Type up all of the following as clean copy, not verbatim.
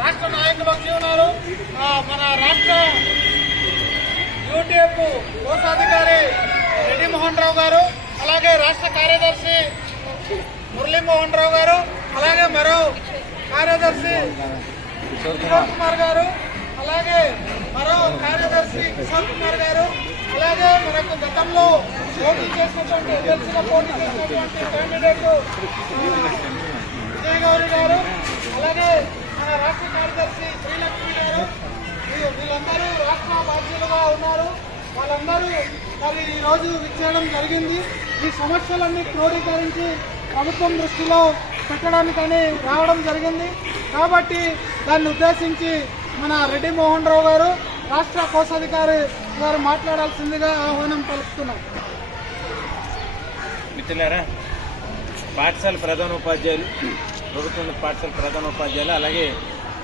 రాష్ట్ర నాయకులు వచ్చి ఉన్నారు. మన రాష్ట్ర యూటీఎఫ్ కోశాధికారి రెడ్డి మోహన్ రావు గారు, అలాగే రాష్ట్ర కార్యదర్శి మురళీమోహన్ రావు గారు, అలాగే మరో కార్యదర్శి కిషోర్ కుమార్ గారు, అలాగే మరో కార్యదర్శి కిషోర్ కుమార్ గారు, అలాగే మనకు గతంలో పోటీ చేసినటువంటి ఎమ్మెల్సీగా పోటీ చేసినటువంటి క్యాండిడేట్ విజయ్ గౌరి గారు, అలాగే మన రాష్ట్ర కార్యదర్శి శ్రీలక్ష్మి గారు, వీళ్ళందరూ రాష్ట్ర బాధ్యులుగా ఉన్నారు. వాళ్ళందరూ మరి ఈరోజు విచ్చేయడం జరిగింది. ఈ సమస్యలన్నీ క్రోడీకరించి ప్రభుత్వం దృష్టిలో పెట్టడానికని రావడం జరిగింది. కాబట్టి దాన్ని ఉద్దేశించి మన రెడ్డి మోహన్ రావు గారు రాష్ట్ర కోశాధికారి గారు మాట్లాడాల్సిందిగా ఆహ్వానం పలుకుతున్నాం. మిత్రులారా, పాఠశాల ప్రధానోపాధ్యాయులు, ప్రభుత్వ పాఠశాల ప్రధానోపాధ్యాయులు, అలాగే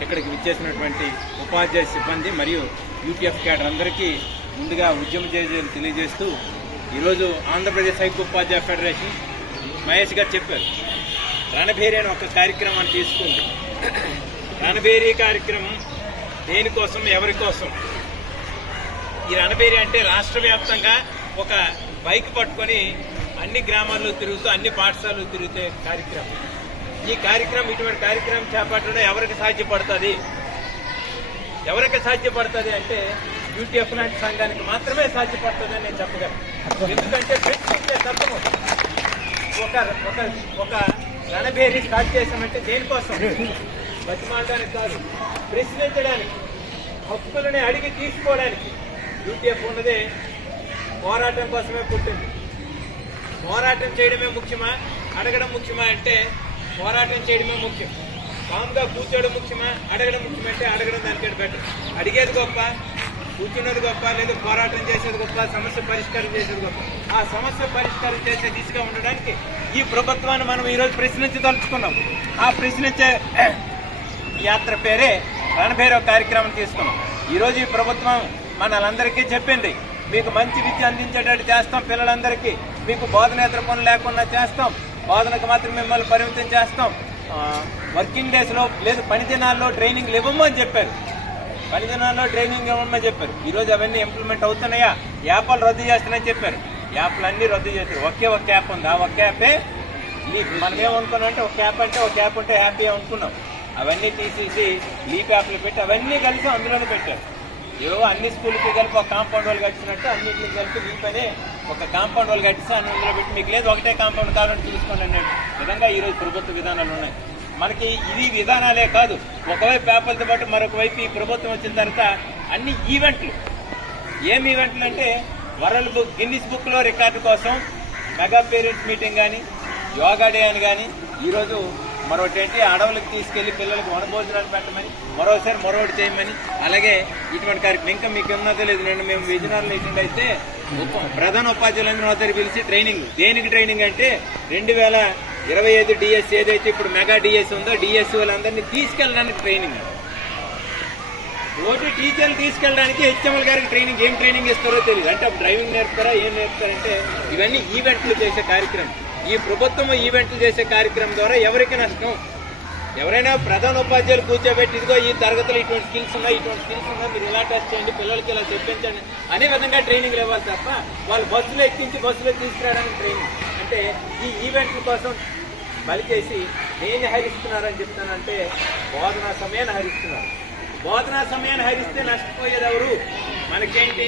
ఇక్కడికి విచ్చేసినటువంటి ఉపాధ్యాయ సిబ్బంది మరియు యూటీఎఫ్ క్యాడర్ అందరికీ ముందుగా ఉద్యమ జేజేలు తెలియజేస్తూ, ఈరోజు ఆంధ్రప్రదేశ్ ఐక్యోపాధ్యాయ ఫెడరేషన్ మహేష్ గారు చెప్పారు, రణభేరి అని ఒక కార్యక్రమాన్ని తీసుకుంది. రణభేరి కార్యక్రమం దేనికోసం, ఎవరి కోసం? ఈ రణభేరి అంటే రాష్ట్ర వ్యాప్తంగా ఒక బైక్ పట్టుకొని అన్ని గ్రామాల్లో తిరుగుతూ అన్ని పాఠశాలలు తిరిగితే కార్యక్రమం. ఈ కార్యక్రమం, ఇటువంటి కార్యక్రమం చేపట్టడం ఎవరికి సాధ్యపడుతుంది? ఎవరికి సాధ్యపడుతుంది అంటే యూటీఎఫ్ లాంటి సంఘానికి మాత్రమే సాధ్యపడుతుందని నేను చెప్పగలను. ఎందుకంటే ప్రశ్నించే తత్వం ఒక రణభేరి స్టార్ట్ చేశామంటే దేనికోసం? బతిమాలడానికి కాదు, ప్రశ్నించడానికి, హక్కులని అడిగి తీసుకోవడానికి. యూటీఎఫ్ ఉన్నదే పోరాటం కోసమే పుట్టింది. పోరాటం చేయడమే ముఖ్యమా, అడగడం ముఖ్యమా అంటే పోరాటం చేయడమే ముఖ్యం. కామ్గా కూర్చోవడం ముఖ్యమా, అడగడం ముఖ్యమంటే అడగడం దానికంటే బెటర్. అడిగేది గొప్ప, కూర్చున్నది గొప్ప, లేదా పోరాటం చేసేది గొప్ప, సమస్య పరిష్కారం చేసేది గొప్ప. ఆ సమస్య పరిష్కారం చేసే దిశగా ఉండడానికి ఈ ప్రభుత్వాన్ని మనం ఈరోజు ప్రశ్నించదలుచుకున్నాం. ఆ ప్రశ్నించే యాత్ర పేరే రణభైరవ కార్యక్రమం తీసుకున్నాం. ఈరోజు ఈ ప్రభుత్వం మనలందరికీ చెప్పింది, మీకు మంచి విద్య అందించేటట్టు చేస్తాం, పిల్లలందరికీ మీకు బోధనేతర పనులు లేకుండా చేస్తాం, బోధనకు మాత్రం మిమ్మల్ని పరిమితం చేస్తాం, వర్కింగ్ డేస్లో లేదు పని దినాల్లో ట్రైనింగ్లు ఇవ్వమని చెప్పారు, పని దినాల్లో ట్రైనింగ్ ఇవ్వమని చెప్పారు. ఈరోజు అవన్నీ ఇంప్లిమెంట్ అవుతున్నాయా? యాప్లు రద్దు చేస్తానని చెప్పారు, యాప్లు అన్నీ రద్దు చేశారు. ఒకే ఒక యాప్ ఉంది, ఆ ఒక్క యాపే లీప్. మనం ఏమనుకున్నాం అంటే ఒక యాప్ ఉంటే హ్యాపీ అనుకున్నాం. అవన్నీ తీసేసి లీప్ యాప్లు పెట్టి అవన్నీ కలిసి అందులోనే పెట్టారు. ఏవో అన్ని స్కూల్కి కలిపి ఒక కాంపౌండ్ వాళ్ళు కట్టినట్టు అన్నింటికి కలిపి లీప్ అనే ఒక కాంపౌండ్ వాళ్ళు కట్టిస్తే అందులో పెట్టి మీకు లేదు ఒకటే కాంపౌండ్ కావాలని చూసుకోండి అనే విధంగా ఈరోజు ప్రభుత్వ విధానాలు ఉన్నాయి. మనకి ఇది విధానాలే కాదు, ఒకవైపు పేపర్లతో పాటు మరొక వైపు ఈ ప్రభుత్వం వచ్చిన తర్వాత అన్ని ఈవెంట్లు. ఏం ఈవెంట్లు అంటే వరల్డ్ బుక్, గిన్నిస్ బుక్లో రికార్డు కోసం మెగా పేరెంట్స్ మీటింగ్ కానీ, యోగా డే అని కానీ, ఈరోజు మరొకటి అడవులకు తీసుకెళ్లి పిల్లలకు వనభోజనాలు పెట్టమని, మరోసారి మరొకటి చేయమని, అలాగే ఇటువంటి కార్యక్రమం ఇంకా మీకు ఉన్నదో లేదు. నిన్న మేము విజయనగరంలో ఇటువంటి అయితే ప్రధాన ఉపాధ్యాయులందరూ ఒకసారి పిలిచి ట్రైనింగ్, దేనికి ట్రైనింగ్ అంటే 2025 డిఎస్ ఏదైతే ఇప్పుడు మెగా డిఎస్ ఉందో డిఎస్ వాళ్ళందరినీ తీసుకెళ్ళడానికి ట్రైనింగ్. ఓటీ టీచర్లు తీసుకెళ్ళడానికి హెచ్ఎంఎల్ గారికి ట్రైనింగ్. ఏం ట్రైనింగ్ ఇస్తారో తెలియదు. అంటే డ్రైవింగ్ నేర్పుతారా, ఏం నేర్పుతారంటే ఇవన్నీ ఈవెంట్లు చేసే కార్యక్రమం. ఈ ప్రభుత్వం ఈవెంట్లు చేసే కార్యక్రమం ద్వారా ఎవరికి నష్టం? ఎవరైనా ప్రధాన ఉపాధ్యాయులు కూర్చోబెట్టి ఇదిగో ఈ తరగతిలో ఇటువంటి స్కిల్స్ ఉన్నాయి, మీరు ఇలా టెస్ట్ చేయండి, పిల్లలకి ఇలా చెప్పించండి అనే విధంగా ట్రైనింగ్లు ఇవ్వాలి తప్ప వాళ్ళు బస్సులో ఎక్కించి బస్సులో తీసుకురావడానికి ట్రైనింగ్. అంటే ఈ ఈవెంట్ల కోసం బలికేసి దేన్ని హరిస్తున్నారని చెప్తానంటే బోధనా సమయాన్ని హరిస్తున్నారు. బోధనా సమయాన్ని హరిస్తే నష్టపోయేది ఎవరు? మనకేంటి,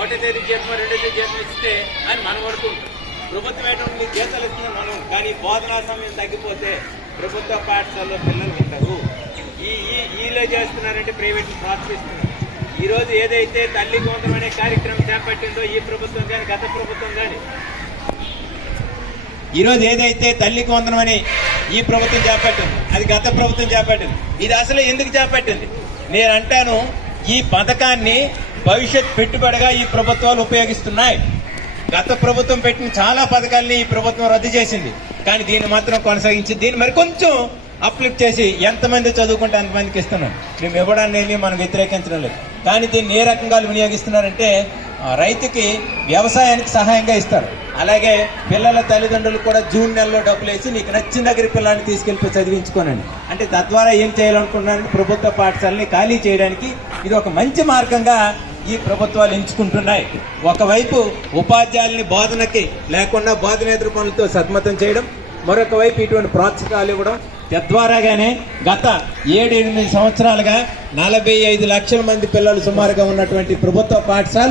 1వ తేదీ జీతం 2వ తేదీ జీతం ఇస్తే అని మనం పడుకుంటాం. ప్రభుత్వం ఏంటంటే మీకు జీతాలు ఇస్తుంది మనం, కానీ బోధనా సమయం తగ్గిపోతే ప్రభుత్వ పాఠశాలలో పిల్లలు ఉంటారు. ఈలో చేస్తున్నారంటే ప్రైవేట్ ప్రోత్సహిస్తున్నారు. ఈరోజు ఏదైతే తల్లి గోంతం అనే కార్యక్రమం చేపట్టిందో ఈ ప్రభుత్వం కానీ గత ప్రభుత్వం కానీ, ఈరోజు ఏదైతే తల్లి గోంతం అని ఈ ప్రభుత్వం చేపట్టింది అది గత ప్రభుత్వం చేపట్టింది. ఇది అసలు ఎందుకు చేపట్టింది? నేను అంటాను, ఈ పథకాన్ని భవిష్యత్ పెట్టుబడిగా ఈ ప్రభుత్వాలు ఉపయోగిస్తున్నాయి. గత ప్రభుత్వం పెట్టిన చాలా పథకాలని ఈ ప్రభుత్వం రద్దు చేసింది, కానీ దీన్ని మాత్రం కొనసాగించి దీన్ని మరి కొంచెం అప్లిఫ్ట్ చేసి ఎంతమంది చదువుకుంటే అంతమందికి ఇస్తున్నాం. మేము ఇవ్వడాన్ని మనం వ్యతిరేకించడం లేదు, కానీ దీన్ని ఏ రకంగా వినియోగిస్తున్నారంటే రైతుకి వ్యవసాయానికి సహాయంగా ఇస్తారు. అలాగే పిల్లల తల్లిదండ్రులు కూడా జూన్ నెలలో డబ్బులు వేసి నీకు నచ్చిన దగ్గర పిల్లల్ని తీసుకెళ్ళి చదివించుకోనండి. అంటే తద్వారా ఏం చేయాలనుకుంటున్నారంటే ప్రభుత్వ పాఠశాలని ఖాళీ చేయడానికి ఇది ఒక మంచి మార్గంగా ఈ ప్రభుత్వాలు ఎంచుకుంటున్నాయి. ఒకవైపు ఉపాధ్యాయుల్ని బోధనకి లేకుండా బోధనేతర పనులతో సద్మతం చేయడం, మరొక వైపు ఇటువంటి ప్రోత్సాహాలు ఇవ్వడం. తద్వారాగానే గత 7-8 సంవత్సరాలుగా 45 లక్షల మంది పిల్లలు సుమారుగా ఉన్నటువంటి ప్రభుత్వ పాఠశాల